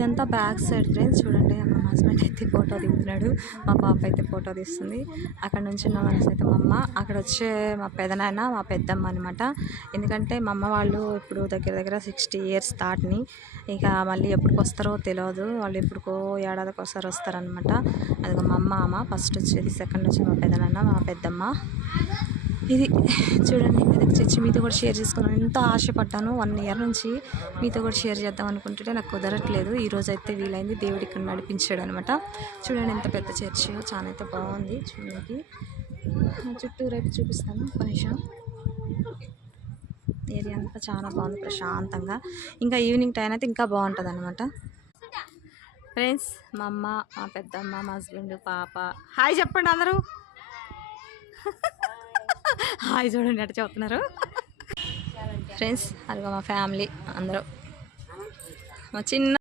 ఇదంతా back side friends. చూడండి మా హస్బెండ్ అయితే ఫోటో దిగుతున్నాడు, మా పాప అయితే ఫోటో తీస్తుంది. అక్కడ నుంచి ఉన్న మనసు అయితే మా అమ్మ, అక్కడ వచ్చే మా పెదనాయన మా పెద్దమ్మ అనమాట. ఎందుకంటే మా అమ్మ వాళ్ళు ఇప్పుడు దగ్గర దగ్గర 60 years దాటిని. ఇక మళ్ళీ ఎప్పటికి వస్తారో తెలియదు, వాళ్ళు ఎప్పటికో ఏడాదికి ఒకసారి వస్తారనమాట. అది మా అమ్మ ఫస్ట్ వచ్చేది, సెకండ్ వచ్చి మా పెదనాన్న, మా పెద్దమ్మ. ఇది చూడండి మెదక్ చర్చి మీతో కూడా షేర్ చేసుకున్నాను. ఎంత ఆశపడ్డాను 1 year నుంచి మీతో కూడా షేర్ చేద్దాం అనుకుంటుంటే నాకు కుదరట్లేదు. ఈరోజు అయితే వీలైంది, దేవుడు ఇక్కడ నడిపించాడు అనమాట. చూడండి ఎంత పెద్ద చర్చి, చాలా అయితే బాగుంది చూడండి. చుట్టూరు అయితే చూపిస్తాను ఒక నిమిషం. ఏరియా అంతా చాలా బాగుంది ప్రశాంతంగా. ఇంకా ఈవినింగ్ టైం అయితే ఇంకా బాగుంటుంది అనమాట. ఫ్రెండ్స్ మా అమ్మ, మా పెద్దమ్మ, మా హస్బెండ్, పాప హాయ్ చెప్పండి అందరూ. హాయ్ చూడండి అట్లా చెప్తున్నారు ఫ్రెండ్స్. అదిగో మా ఫ్యామిలీ అందరూ, మా చిన్న